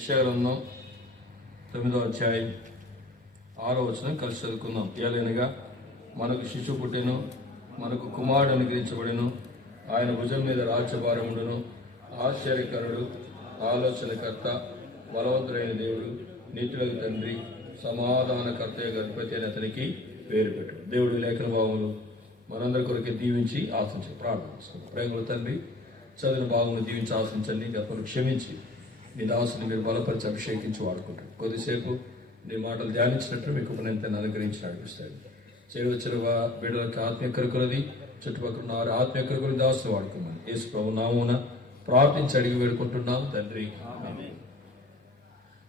యెషయా 9వ అధ్యాయం 6వ వచనం కలిసి చదువుకుందాం. ఏలైనగా మనకు శిశువు పుట్టెను, మనకు కుమారుడు అనుగ్రహించబడెను, ఆయన భుజం మీద రాజ్యభారం ఉండును. ఆశ్చర్యకరుడు, ఆలోచనకర్త, బలవంతుడైన దేవుడు, నీతులకు తండ్రి, సమాధానకర్త అధిపతి అని అతనికి పేరు పెట్టు. దేవుడు లేఖన భావములు మనందరి కొరకు దీవించి ఆశించి ప్రార్థిస్తున్నాం. ప్రేమల తండ్రి, చదివిన భాగములు దీవించి ఆశించండి. గతను క్షమించి నీ దాసుని మీరు బలపరిచి అభిషేకించి వాడుకుంటారు. కొద్దిసేపు నీ మాటలు ధ్యానించినట్టు మీకు ఉపనంతాన్ని అనుగ్రహించి నడిపిస్తాడు. చేయవచ్చిన బిడ్డలకు ఆత్మీయ కొరకులది, చుట్టుపక్కల ఉన్న ఆత్మీయ కొరకులు దాసులు వాడుకున్నాను. యేసు ప్రభు నామమున ప్రార్థించి అడిగి వేడుకుంటున్నాం తండ్రి.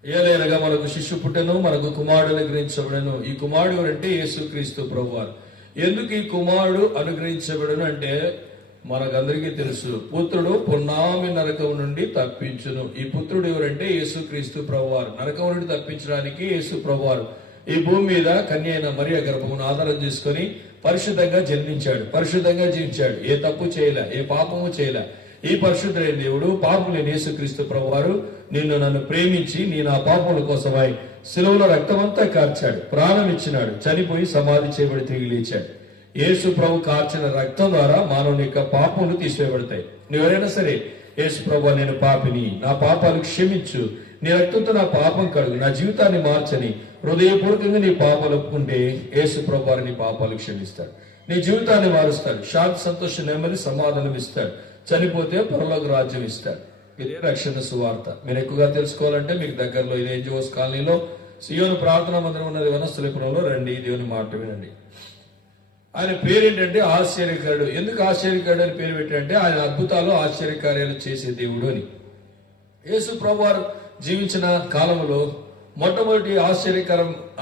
ఏలైనగా మనకు శిశువు పుట్టెను, మనకు కుమారుడు అనుగ్రహించబడెను. ఈ కుమారుడు ఎవరంటే యేసుక్రీస్తు ప్రభువారు. ఎందుకు ఈ కుమారుడు అనుగ్రహించబడను అంటే మనకందరికీ తెలుసు, పుత్రుడు పున్నామి నరకం నుండి తప్పించును. ఈ పుత్రుడు ఎవరంటే యేసుక్రీస్తు ప్రభువారు. నరకం నుండి తప్పించడానికి యేసు ప్రభువారు ఈ భూమి మీద కన్య అయిన మరియ గర్భమును ఆధారం చేసుకుని పరిశుద్ధంగా జన్మించాడు, పరిశుద్ధంగా జీవించాడు. ఏ తప్పు చేయలే, ఏ పాపము చేయలే. ఈ పరిశుద్ధులైన దేవుడు, పాపం లేని యేసుక్రీస్తు ప్రభువారు నన్ను ప్రేమించి నీ నా పాపముల కోసమై శిలువలో రక్తమంతా కార్చాడు, ప్రాణం ఇచ్చినాడు, చనిపోయి సమాధి చేయబడి తిరిగి లేచాడు. యేసు ప్రభు కార్చిన రక్తం ద్వారా మానవుని యొక్క పాపములు తీసివేయబడతాయి. నువ్వెవరైనా సరే, యేసు ప్రభు నేను పాపిని, నా పాపాలు క్షమించు, నీ రక్తంతో నా పాపం కడుగు, నా జీవితాన్ని మార్చని హృదయపూర్వకంగా నీ పాపాలు ఒప్పుకుంటే యేసు ప్రభు వారు నీ పాపాలు క్షమిస్తాడు, నీ జీవితాన్ని మారుస్తాడు, శాంతి సంతోషం నెమ్మది సమాధానం ఇస్తాడు, చనిపోతే పరలోక రాజ్యం ఇస్తాడు. ఇదే రక్షణ సువార్త. మీరు ఎక్కువగా తెలుసుకోవాలంటే మీకు దగ్గరలో ఇదే జోస్ కాలనీలో సియోను ప్రార్థనా మందిరం ఉన్నది, వనస్థలిపురంలో రండి, దేవుని మాట వినండి. ఆయన పేరేంటంటే ఆశ్చర్యకరుడు. ఎందుకు ఆశ్చర్యకరుడు అని పేరు పెట్టారంటే ఆయన అద్భుతాలు ఆశ్చర్యకార్యాలు చేసే దేవుడు అని. యేసు ప్రభువారు జీవించిన కాలంలో మొట్టమొదటి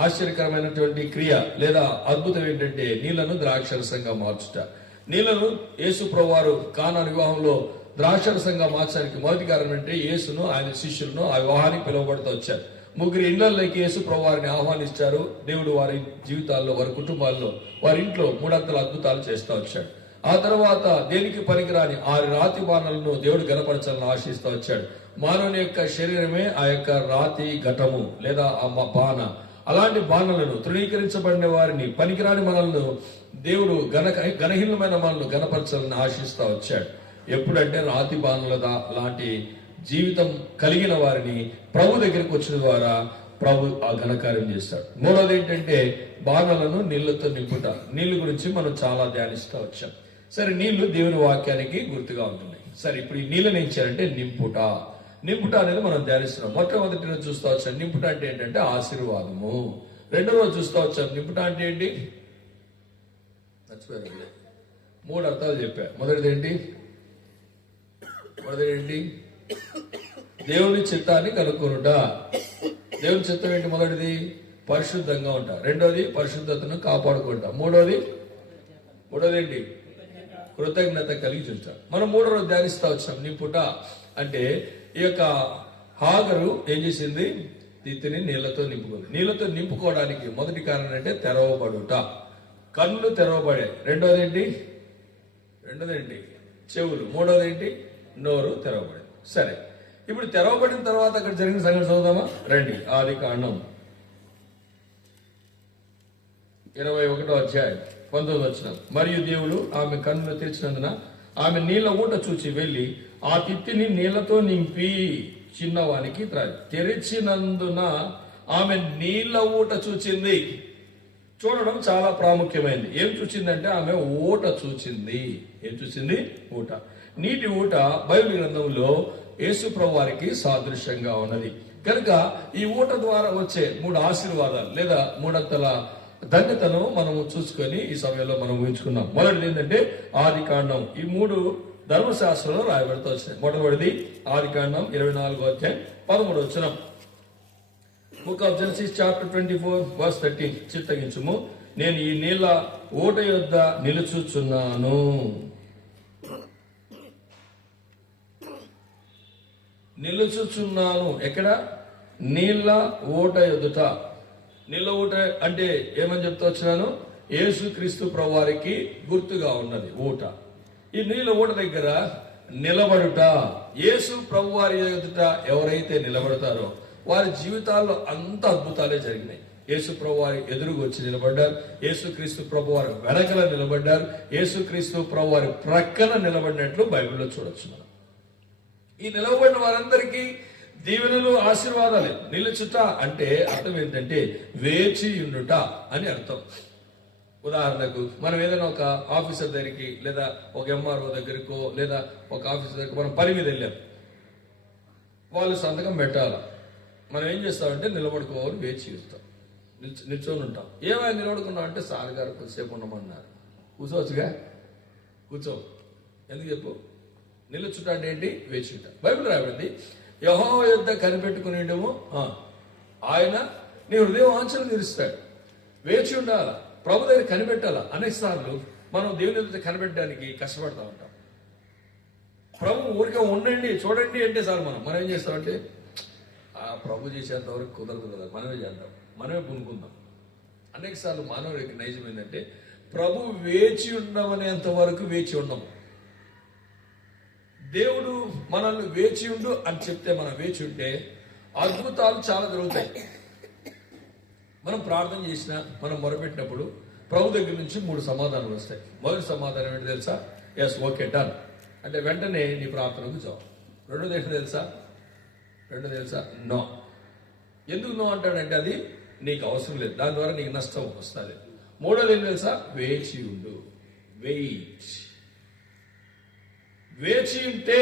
ఆశ్చర్యకరమైనటువంటి క్రియ లేదా అద్భుతం ఏంటంటే నీళ్లను ద్రాక్షరసంగా మార్చుట. నీళ్లను యేసు ప్రభువారు కానా వివాహంలో ద్రాక్షరసంగా మార్చడానికి మొదటి కారణం అంటే యేసును ఆయన శిష్యులను ఆ వివాహానికి పిలువబడుతూ వచ్చారు. ముగ్గురు ఇళ్లలోకి యేసు ప్రభువారిని ఆహ్వానించారు. దేవుడు వారి జీవితాల్లో, వారి కుటుంబాల్లో, వారి ఇంట్లో మూడంతల అద్భుతాలు చేస్తూ వచ్చాడు. ఆ తర్వాత దేనికి పనికిరాని 6 రాతి బాణలను దేవుడు గణపరచాలని ఆశిస్తూ వచ్చాడు. మానవుని యొక్క శరీరమే ఆ యొక్క రాతి ఘటము లేదా ఆ బాణ. అలాంటి బాణలను, తృణీకరించబడిన వారిని, పనికిరాని మనల్ని దేవుడు ఘనహీనమైన మనల్ని గణపరచాలని ఆశిస్తూ వచ్చాడు. ఎప్పుడంటే రాతి బాణల లాంటి జీవితం కలిగిన వారిని ప్రభు దగ్గరికి వచ్చిన ద్వారా ప్రభు ఆ ఘనకార్యం చేస్తాడు. మూడోది ఏంటంటే బాణలను నీళ్లతో నింపుట. నీళ్ళ గురించి మనం చాలా ధ్యానిస్తూ వచ్చాం. సరే, నీళ్లు దేవుని వాక్యానికి గుర్తుగా ఉంటున్నాయి. సరే, ఇప్పుడు ఈ నీళ్ళని ఏం చేయాలంటే నింపుట. నింపుట అనేది మనం ధ్యానిస్తున్నాం. మొట్టమొదటి రోజు చూస్తూ వచ్చాం నింపుట అంటే ఏంటంటే ఆశీర్వాదము. రెండో రోజు చూస్తూ వచ్చాం నింపుట అంటే ఏంటి, మర్చిపోయారు. 3 అర్థాలు చెప్పా. మొదటిది ఏంటి దేవుని చిత్తాన్ని కనుక్కొనుట. దేవుని చిత్తం ఏంటి? మొదటిది పరిశుద్ధంగా ఉంటా, రెండోది పరిశుద్ధతను కాపాడుకుంటా, మూడోది ఏంటి కృతజ్ఞత కలిగి చూస్తా. మనం 3వ రోజు ధ్యానిస్తా వచ్చాం. నింపుట అంటే ఈ యొక్క హాగరు ఏం చేసింది? తిత్తిని నీళ్లతో నింపుకుంది. నీళ్లతో నింపుకోవడానికి మొదటి కారణం అంటే తెరవబడుట, కన్నులు తెరవబడే. రెండోది ఏంటి చెవులు. మూడోది ఏంటి? నోరు తెరవబడింది. సరే, ఇప్పుడు తెరవబడిన తర్వాత అక్కడ జరిగిన సంగతి చదువుదామా? రండి. ఆదికాండం 21వ అధ్యాయం 19వ వచనం. మరియు దేవుడు ఆమె కన్నులు తెరిచినందున ఆమె నీళ్ల ఊట చూచి వెళ్లి ఆ తిత్తిని నీళ్లతో నింపి చిన్నవానికి తెరిచినందున ఆమె నీళ్ల ఊట చూచింది. చూడడం చాలా ప్రాముఖ్యమైనది. ఏం చూసిందంటే ఆమె ఊట చూచింది. ఏం చూసింది? ఊట. నీటి ఊట బైబిల్ గ్రంథంలో యేసు ప్రభు వారికి సాదృశ్యంగా ఉన్నది కనుక ఈ ఊట ద్వారా వచ్చే 3 ఆశీర్వాదాలు లేదా 3 ధన్యతను మనము చూసుకొని ఈ సమయంలో మనం ఊహించుకున్నాం. మొదటిది ఏంటంటే ఆదికాండం. ఈ 3 ధర్మశాస్త్రంలో రాయబడుతూ వచ్చినాయి. మొట్టమొదటిది ఆదికాండం 24వ అధ్యాయం 13వ వచనం. Book of Genesis chapter 24 verse 13. చిత్తగించుము, నేను ఈ నీళ్ల ఊట యొద్ద నిలుచుచున్నాను. నిలుచుచున్నాను. ఎక్కడ? నీళ్ల ఊట ఎదుట. నీళ్ల ఊట అంటే ఏమని చెప్తా వచ్చినాను? యేసుక్రీస్తు ప్రభువారికి గుర్తుగా ఉన్నది ఊట. ఈ నీళ్ల ఊట దగ్గర నిలబడుట. యేసు ప్రభు వారి ఎదుట ఎవరైతే నిలబడతారో వారి జీవితాల్లో అంత అద్భుతాలే జరిగినాయి. యేసు ప్రభు వారి ఎదురుగా వచ్చి నిలబడ్డారు, యేసుక్రీస్తు ప్రభు వారి వెనకల నిలబడ్డారు, యేసుక్రీస్తు ప్రభు వారి ప్రక్కన నిలబడినట్లు బైబిల్లో చూడొచ్చు మనం. ఈ నిలబడిన వారందరికీ దీవెనలు, ఆశీర్వాదాలు. నిలుచుట అంటే అర్థం ఏంటంటే వేచి ఉండుట అని అర్థం. ఉదాహరణకు మనం ఏదైనా ఒక ఆఫీసర్ దగ్గరికి లేదా ఒక ఎంఆర్ఓ దగ్గరకో లేదా ఒక ఆఫీసర్ దగ్గర మనం పని మీద వెళ్ళాం, వాళ్ళు సంతకం పెట్టాలా, మనం ఏం చేస్తామంటే నిలబడుకోవాలి, వేచి చూస్తాం, నిల్చొని ఉంటాం. ఏమైనా నిలబడుకున్నాం అంటే సార్ గారు కొద్దిసేపు ఉండమన్నారు, కూర్చోవచ్చుగా, కూర్చో. ఎందుకు చెప్పు? నిలుచుట అంటే ఏంటి? వేచుట. బైబిల్ రాబడింది, యెహోవా యొద్ద కనిపెట్టుకునేటము ఆయన నీ హృదయం ఆంఛలు తీరుస్తాడు. వేచి ఉండాలా, ప్రభు దగ్గర కనిపెట్టాలా. అనేక సార్లు మనం దేవుని దగ్గర కనిపెట్టడానికి కష్టపడతా ఉంటాం. ప్రభు ఊరికే ఉండండి చూడండి అంటే సార్ మనం ఏం చేస్తామంటే ప్రభు చేసేంత వరకు కుదరదు కదా, మనమే చేద్దాం, మనమే పునుకుందాం. అనేక సార్లు మానవుడి యొక్క నైజం ఏంటంటే ప్రభు వేచి ఉండమనేంత వరకు వేచి ఉండము. దేవుడు మనల్ని వేచి ఉండు అని చెప్తే మనం వేచి ఉంటే అద్భుతాలు చాలా జరుగుతాయి. మనం ప్రార్థన చేసినా, మనం మొరపెట్టినప్పుడు ప్రభు దగ్గర నుంచి 3 సమాధానాలు వస్తాయి. మొదటి సమాధానం ఏంటి తెలుసా? ఎస్, ఓకే, డన్ అంటే వెంటనే నీ ప్రార్థనకు జవాబు. రెండోది ఏంటి తెలుసా? నో. ఎందుకు నో అంటాడంటే అది నీకు అవసరం లేదు, దాని ద్వారా నీకు నష్టం వస్తుంది. మూడోది ఏంటి తెలుసా? వేచి ఉండు. వెయిట్. వేచి ఉంటే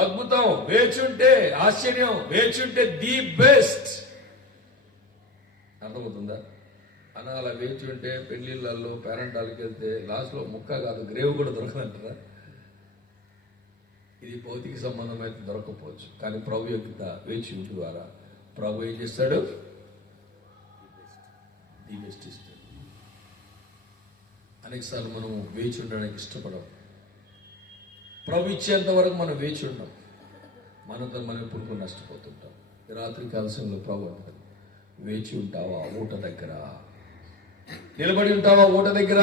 అద్భుతం, వేచి ఉంటే ఆశ్చర్యం, వేచి ఉంటే ది బెస్ట్. అర్థమవుతుందా? అని అలా వేచి ఉంటే పెళ్లిళ్ళల్లో పేరెంటాలకి వెళ్తే లాస్ట్లో ముక్క కాదు గ్రేవ్ కూడా దొరకదంటారా? ఇది భౌతిక సంబంధం అయితే దొరకపోవచ్చు, కానీ ప్రభు యొక్క వేచి ఉంటు ద్వారా ప్రభు ఏం చేస్తాడు? ది బెస్ట్ ఇస్తాడు. అనేకసార్లు మనం వేచి ఉండడానికి ఇష్టపడం. ప్రభు ఇచ్చేంత వరకు మనం వేచి ఉండం, మనతో మనం ఎప్పుడు నష్టపోతుంటాం. రాత్రి కాలశంలో ప్రభు అంటారు, వేచి ఉంటావా ఊట దగ్గర, నిలబడి ఉంటావా ఊట దగ్గర.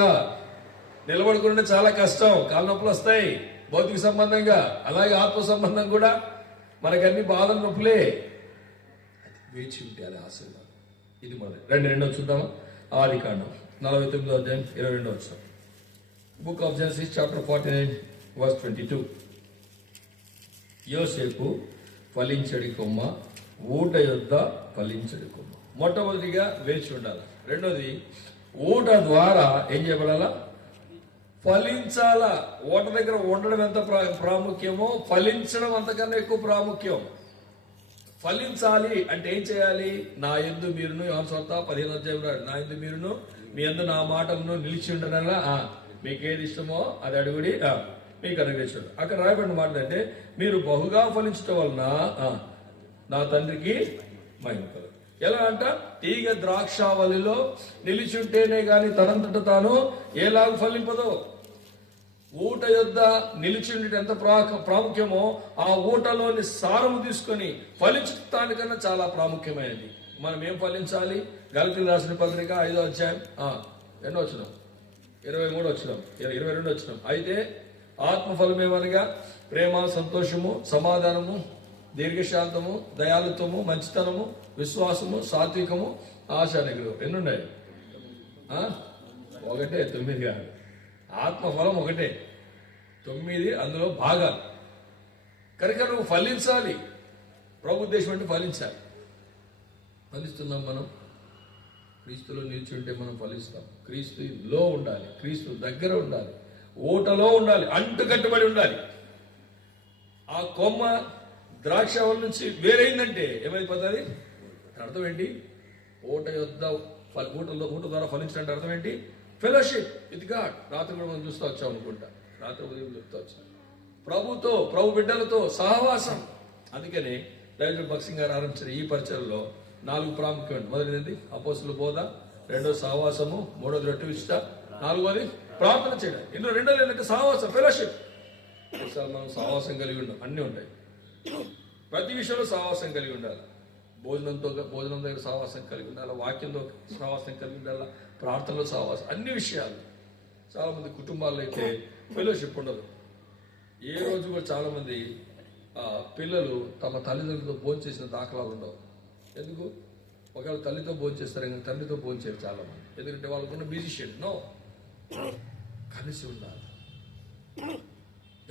నిలబడుకుంటే చాలా కష్టం, కాళ్ళ నొప్పులు వస్తాయి భౌతిక సంబంధంగా, అలాగే ఆత్మ సంబంధం కూడా మనకన్ని బాధల నొప్పులే. వేచి ఉంటే అది ఆశీర్వాదం. ఇది మొదటి. రెండో చూద్దామా? ఆదికాండం 49వ అధ్యాయం 22వ వచనం. Book of Genesis chapter 49 verse 22. యోసేపు ఫలించడి కొమ్మ, ఊట యొద్ద ఫలించడి కొమ్మ. మొట్టమొదటిగా వేచి ఉండాలి. రెండోది ఊట ద్వారా ఏం చేయబడాలా? ఫలించాలా. ఊట దగ్గర ఉండడం ఎంత ప్రాముఖ్యమో ఫలించడం అంతకన్నా ఎక్కువ ప్రాముఖ్యం. ఫలించాలి అంటే ఏం చేయాలి? నా యందు మీరును, యోహాను సువార్త 15వ అధ్యాయం, నా యందు మీరును మీ యందు నా మాటలను నిలిచి ఉండనలా మీకు ఏది ఇష్టమో అది అడుగుడి మీకు అనుగ్రహించండి. అక్కడ రాయబడిన మాట అంటే మీరు బహుగా ఫలించడం వలన నా తండ్రికి మహిమ కలుగు. ఎలా అంట? తీగ ద్రాక్షావళిలో నిలిచుంటేనే గాని తనంతట తాను ఏలాగు ఫలింపదో. ఊట యొద్ద నిలిచి ఉండటం ఎంత ప్రాముఖ్యమో ఆ ఊటలోని సారము తీసుకొని ఫలించడానికన్నా చాలా ప్రాముఖ్యమైనది. మనం ఏం ఫలించాలి? గలతీయులకు రాసిన పత్రిక 5వ అధ్యాయం ఎన్నో వచనం? 23వ వచనం, 22వ వచనం. అయితే ఆత్మఫలమేమనగా ప్రేమ, సంతోషము, సమాధానము, దీర్ఘశాంతము, దయాళుత్వము, మంచితనము, విశ్వాసము, సాత్వికము, ఆశ నిగ్రహం. ఎన్నున్నాయి? 1, 9 కాదు. ఆత్మఫలం 1, 9 అందులో భాగాలు. కనుక నువ్వు ఫలించాలి. ప్రభు ఉద్దేశం అంటే ఫలించాలి. ఫలిస్తున్నాం మనం. క్రీస్తులో నిలిచి ఉంటే మనం ఫలిస్తాం. క్రీస్తులో ఉండాలి, క్రీస్తు దగ్గర ఉండాలి, ఊటలో ఉండాలి, అంటు కట్టుబడి ఉండాలి. ఆ కొమ్మ ద్రాక్షవళి నుంచి వేరైందంటే ఏమైపోతుంది? అర్థం ఏంటి? ఊట ద్వారా ఫలించడానికి అర్థం ఏంటి? Fellowship with God. రాత్రి కూడా మనం చూస్తూ వచ్చాం అనుకుంటా, రాత్రి ఉదయం చెప్తూ వచ్చాం. ప్రభుతో, ప్రభు బిడ్డలతో సహవాసం. అందుకని డైరెక్టర్ భక్సింగ్ గారు ఆరంభించిన ఈ పరిచయంలో 4 ప్రాముఖ్యమైన. మొదటిది అపోస్తుల బోధ, రెండో సహవాసము, మూడోది రొట్టె విచ్చుట, 4వది ప్రార్థన చేయడం. ఇందులో రెండోది ఏంటంటే సహవాసం, ఫెలోషిప్. మనం సహవాసం కలిగి ఉండాలి. అన్నీ ఉంటాయి, ప్రతి విషయంలో సహవాసం కలిగి ఉండాలి. భోజనం దగ్గర సహవాసం కలిగి ఉండాలి, వాక్యంలో సహవాసం కలిగి ఉండాలి, ప్రార్థనలో సహవాసం, అన్ని విషయాలు. చాలా మంది కుటుంబాల్లో అయితే ఫెలోషిప్ ఉండదు. ఏ రోజు కూడా చాలా మంది పిల్లలు తమ తల్లిదండ్రులతో భోజనం చేసిన దాఖలాలు ఉండవు. ఎందుకు? ఒకవేళ తల్లితో భోజనం చేస్తారు, ఇంకా తండ్రితో భోజనం చేయరు చాలా మంది. ఎందుకంటే వాళ్ళకున్న బిజీ షెడ్. నో, కలిసి ఉండాలి.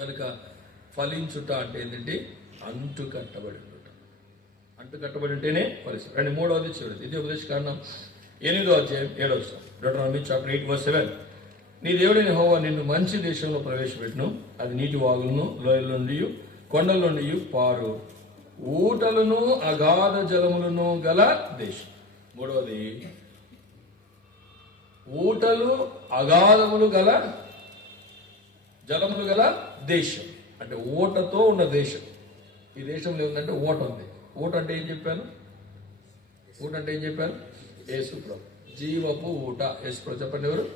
కనుక ఫలించుట అంటే ఏంటంటే అంటు కట్టబడి ఉండట. అంటు కట్టబడి ఉంటేనే ఫలిస్తాం. రండి, 3వది చివరిది. ఇది ఉపదేశకాండం 8వ అధ్యాయం 7వ వచనం. Deuteronomy chapter 8:7. నీ దేవుడైన యెహోవా నిన్ను మంచి దేశంలో ప్రవేశపెట్టును. అది నీటి వాగులను, లోయల నుండి, కొండల నుండి పారు ఊటలను, అగాధ జలములను గల దేశం. 3వది ఊటలు, అగాధములు గల జలములు గల దేశం. అంటే ఊటతో ఉన్న దేశం. ఈ దేశంలో ఏముందంటే ఊట ఉంది. ఊట అంటే ఏం చెప్పాను? ఊట అంటే ఏం చెప్పాను? యేసు ప్రభు జీవపు ఊట. యేసు ప్రభు చెప్పండి, ఎవరు?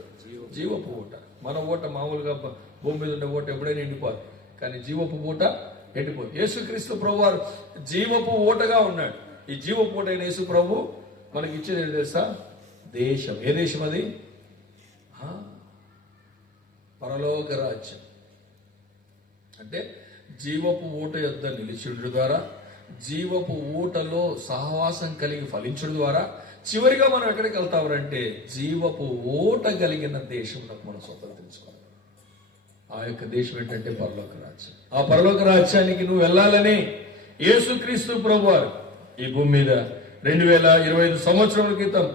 జీవపు ఊట. మన ఊట మామూలుగా భూమి మీద ఉండే ఊట ఎప్పుడైనా ఎండిపోదు, కానీ జీవపు ఊట ఎండిపోదు. యేసుక్రీస్తు ప్రభు వారు జీవపు ఊటగా ఉన్నాడు. ఈ జీవపు ఊట అయిన యేసు ప్రభు మనకి ఇచ్చేది ఏంటి తెలుసా? దేశం. ఏ దేశం అది? పరలోక రాజ్యం. అంటే జీవపు ఊట యొద్ద నిలిచుడు ద్వారా, జీవపు ఊటలో సహవాసం కలిగి ఫలించడం ద్వారా చివరిగా మనం ఎక్కడికి వెళ్తామంటే జీవపు ఊట కలిగిన దేశంలో మనం స్వతంత్రించుకోవాలి. ఆ యొక్క దేశం ఏంటంటే పరలోక రాజ్యం. ఆ పరలోక రాజ్యానికి నువ్వు వెళ్ళాలని యేసుక్రీస్తు ప్రభువారు ఈ భూమి మీద 2025 సంవత్సరముల క్రితం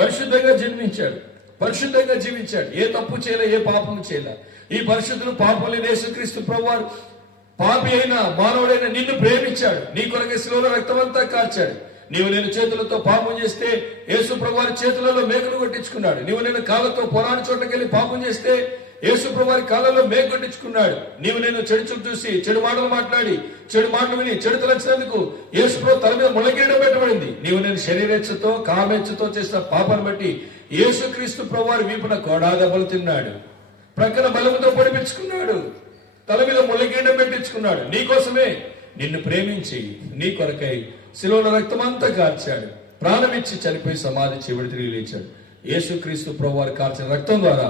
పరిశుద్ధంగా జన్మించాడు, పరిశుద్ధంగా జీవించాడు. ఏ తప్పు చేయలే, ఏ పాపము చేయలే. ఈ పరిశుద్ధులు పాపం లేని యేసుక్రీస్తు ప్రభువారు పాపి అయిన మానవుడైన నిన్ను ప్రేమించాడు. నీ కొరకే శిలువలో రక్తమంతా కార్చాడు. నీవు నేను చేతులతో పాపం చేస్తే యేసు ప్రభువారి చేతులలో మేకను కొట్టించుకున్నాడు. నీవు నేను కాళ్ళతో పొలాని చోట్లకెళ్ళి పాపం చేస్తే యేసు ప్రభువారి కాళ్ళలో మేక కొట్టించుకున్నాడు. నీవు నేను చెడు చూపు చూసి, చెడు మాటలు మాట్లాడి, చెడు మాటలు విని, చెడు తలచినందుకు యేసు ప్రభు తల మీద ముళ్ళకిరీటం పెట్టబడింది. నీవు నేను శరీరేచ్ఛతో, కామేచ్ఛతో చేసిన పాపాన్ని బట్టి యేసుక్రీస్తు ప్రభువారి వీపున కోడాదెబ్బలు తిన్నాడు. ప్రక్కన బలముతో పొడిపించుకున్నాడు. తల మీద ముళ్ళకిరీటం పెట్టించుకున్నాడు. నీకోసమే నిన్ను ప్రేమించి నీ కొరకై శిలువలో రక్తమంతా కార్చాడు. ప్రాణమిచ్చి చనిపోయి సమాధి చివరి తిరిగి లేచాడు. యేసుక్రీస్తు ప్రభువారు కార్చిన రక్తం ద్వారా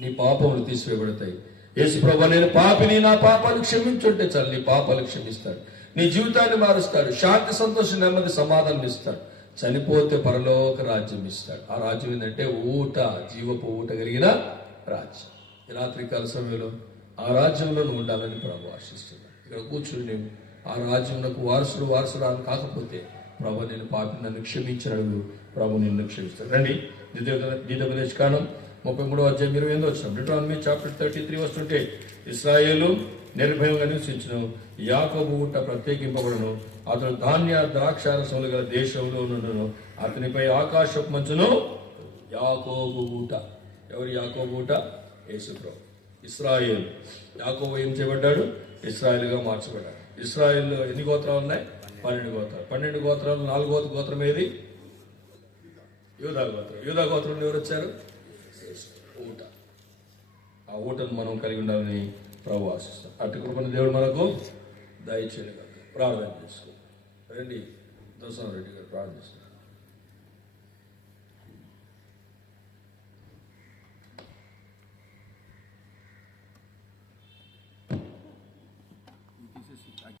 నీ పాపములు తీసివేయబడతాయి. యేసు ప్రభువా, నేను పాపిని, నా పాపాలు క్షమించుంటే చాలు, నీ పాపాలు క్షమిస్తాడు. నీ జీవితాన్ని మారుస్తాడు. శాంతి, సంతోషం, నెమ్మది, సమాధానం ఇస్తాడు. చనిపోతే పరలోక రాజ్యం ఇస్తాడు. ఆ రాజ్యం ఏంటంటే ఊట, జీవపు ఊట కలిగిన రాజ్యం. ఈ రాత్రికాల సమయంలో ఆ రాజ్యంలో నువ్వు ఉండాలని ప్రభు ఆశిస్తున్నాడు. ఇక్కడ కూర్చుని ఆ రాజ్యంలో వారసురాలు కాకపోతే ప్రభు నేను పాపిని, నన్ను క్షమించినడు, ప్రభు నిన్ను క్షమిస్తాడు. రండి, ద్వితీయోపదేశకాండం 33వ అధ్యాయం 28వ వచనం. Deuteronomy chapter 33 వస్తుంటే, ఇశ్రాయేలు నిర్భయంగా నివసించును, యాకోబు ఊట ప్రత్యేకింపబడును, అతను ధాన్య ద్రాక్షారసములు గల దేశంలో నుండును, అతనిపై ఆకాశపు మంచును. యాకోబు ఊట. ఎవరు యాకోబు ఊట? యేసు ప్రభు. ఇశ్రాయేలు. యాకోబు ఏం చేయబడ్డాడు? ఇశ్రాయేలుగా మార్చబడ్డాడు. ఇశ్రాయేల్లో ఎన్ని గోత్రాలు ఉన్నాయి? 12 గోత్రాలు. 12 గోత్రాలు 4వ గోత్రం ఏది? యూదా గోత్రం. యూదా గోత్రంలో ఎవరు వచ్చారు? ఊట. ఆ ఊటను మనం కలిగి ఉండాలని ప్రభు ఆశిస్తాం. అటు కృపను దేవుడు మనకు దయచేయగలరు. ప్రార్థన చేసుకో. రండి, దర్శనం రెడ్డి గారు ప్రార్థిస్తాం.